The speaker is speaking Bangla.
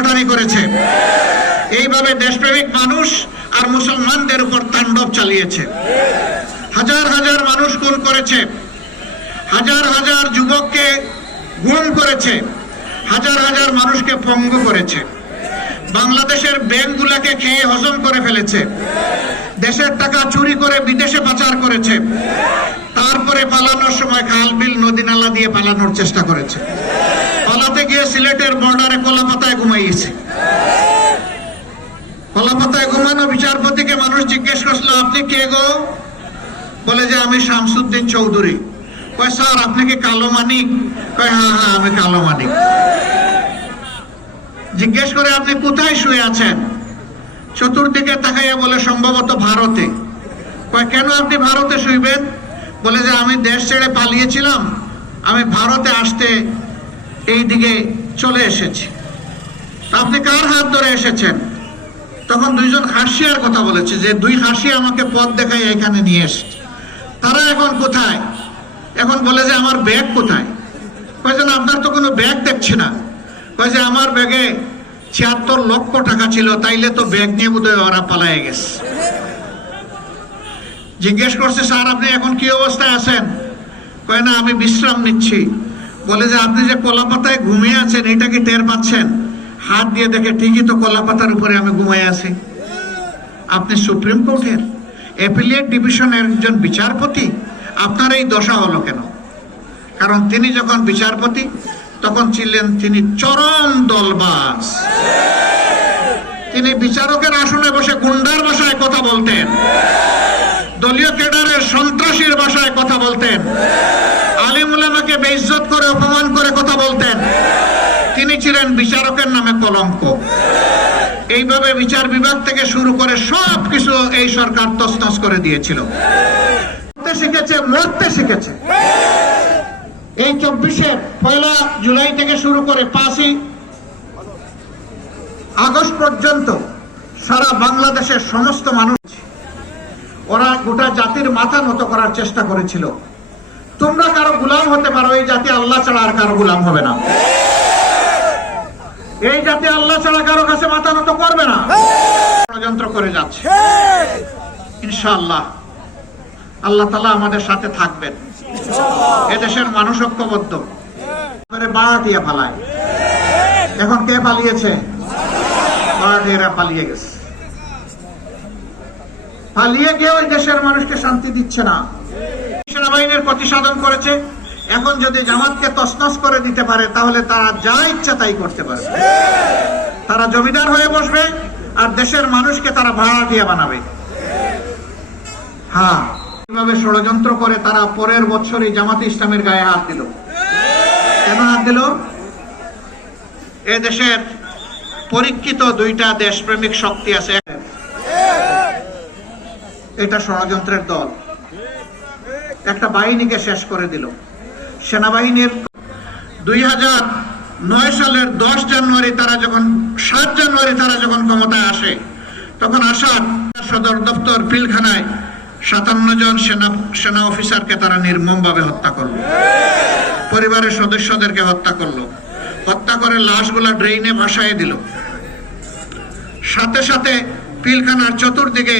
কাটাকাটানি করেছে। এইভাবে দেশপ্রেমিক মানুষ আর মুসলমানদের উপর তাণ্ডব চালিয়েছে। হাজার হাজার মানুষ খুন করেছে, হাজার হাজার যুবককে গুম করেছে, হাজার হাজার মানুষকে পঙ্গু করেছে। বাংলাদেশের ব্যাংকগুলোকে খেয়ে হজম করে ফেলেছে, দেশের টাকা চুরি করে বিদেশে পাচার করেছে, তারপরে পালানোর সময় খাল বিল নদী নালা দিয়ে পালানোর চেষ্টা করেছে। পালাতে গিয়ে সিলেটের বর্ডারে কলাপাতায় ঘুমাইয়েছে। কলাপাতায় ঘুমানো বিচারপতিকে মানুষ জিজ্ঞেস করছিল, আপনি কে গো? বলে যে আমি শামসুদ্দিন চৌধুরী। কয় স্যার আপনি কি কালো মানিক? কয় হ্যাঁ হ্যাঁ আমি কালো মানিক। জিজ্ঞেস করে আপনি কোথায় শুয়ে আছেন? চতুর্দিকে তাকাইয়া বলে সম্ভবত ভারতে। কয় কেন আপনি ভারতে শুইবেন? বলে যে আমি দেশ ছেড়ে পালিয়েছিলাম, আমি ভারতে আসতে এই দিকে চলে এসেছি। আপনি কার হাত ধরে এসেছেন? তখন দুইজন হাসিয়ার কথা বলেছে যে দুই হাসিয়া আমাকে পথ দেখাই এখানে নিয়ে এসেছে। তারা এখন কোথায়? এখন বলে যে আমার ব্যাগ কোথায়? কয় যে আপনার তো কোনো ব্যাগ দেখছি না। কয় যে আমার ব্যাগে ৭৬ লক্ষ টাকা ছিল, তাইলে তো ব্যাগ নিয়ে বোধহয় ওরা পালায় গেছে। জিজ্ঞেস করছে স্যার আপনি এখন কি অবস্থায় আছেন? কয় না আমি বিশ্রাম নিচ্ছি। বলে যে আপনি যে কলাপাতায় ঘুমিয়ে আছেন এটা কি টের পাচ্ছেন? হাত দিয়ে দেখে ঠিকই তো কলাপাতার উপরে আমি ঘুমিয়ে আছি। আপনি সুপ্রিম কোর্টের অ্যাপিলিয়েট ডিভিশনের একজন বিচারপতি, আপনার এই দশা হলো কেন? কারণ তিনি যখন বিচারপতি তখন ছিলেন তিনি চরম দলবাজ। তিনি বিচারকের আসনে বসে গুন্ডার ভাষায় কথা বলতেন, দলীয় ক্যাডারের সন্ত্রাসীর ভাষায় কথা বলতেন, আলিম উলামাকে বেইজ্জত করে অপমান করে কথা বলতেন। তিনি ছিলেন বিচারকের নামে কলঙ্ক। এইভাবে বিচার বিভাগ থেকে শুরু করে সব কিছু এই সরকার তছনছ করে দিয়েছিল। শিখেছে, মরতে শিখেছে। এই ২৪-এর ১ জুলাই থেকে শুরু করে ৫ই আগস্ট পর্যন্ত সারা বাংলাদেশের সমস্ত মানুষ ওরা গোটা জাতির মাথা নত করার চেষ্টা করেছিল। তোমরা কারো গোলাম হতে পারো, এই জাতি আল্লাহ ছাড়া আর কারো গোলাম হবে না। এই জাতি আল্লাহ ছাড়া কারো কাছে মাথা নত করবে না। ষড়যন্ত্র করে যাচ্ছে। ইনশাআল্লাহ আল্লাহ তাআলা আমাদের সাথে থাকবেন। এদেশের মানুষ ঐক্যবদ্ধ। বাড়াটিয়া পালায়। এখন কে পালিয়েছে? বাড়াটিয়ারা পালিয়ে গেছে। পালিয়ে গিয়ে ওই দেশের মানুষকে শান্তি দিচ্ছে না। সেনাবাহিনীর প্রতিসাধন করেছে। এখন যদি জামাতকে তছনছ করে দিতে পারে তাহলে তারা যা ইচ্ছা তাই করতে পারে। তারা জমিদার হয়ে বসবে আর দেশের মানুষকে তারা ভাড়াটিয়া বানাবে। হ্যাঁ, এইভাবে ষড়যন্ত্র করে তারা পরের বছরই জামাতে ইসলামের গায়ে হাত দিল। কেন হাত দিল? এ দেশের পরীক্ষিত দুইটা দেশপ্রেমিক শক্তি আছে। এটা ষড়যন্ত্রের দল। একটা বাহিনীকে শেষ করে দিল। সেনাবাহিনীর ২০০৯ সালের ১০ জানুয়ারি তারা যখন ৭ জানুয়ারি তারা যখন ক্ষমতায় আসে, তখন আসার সদর দপ্তর পিলখানায় ৫৭ জন সেনা অফিসারকে তারা নির্মমভাবে হত্যা করলো। পরিবারের সদস্যদেরকে হত্যা করলো। হত্যা করে লাশগুলা ড্রেইনে ভাসায় দিল। সাথে সাথে পিলখানার চতুর্দিকে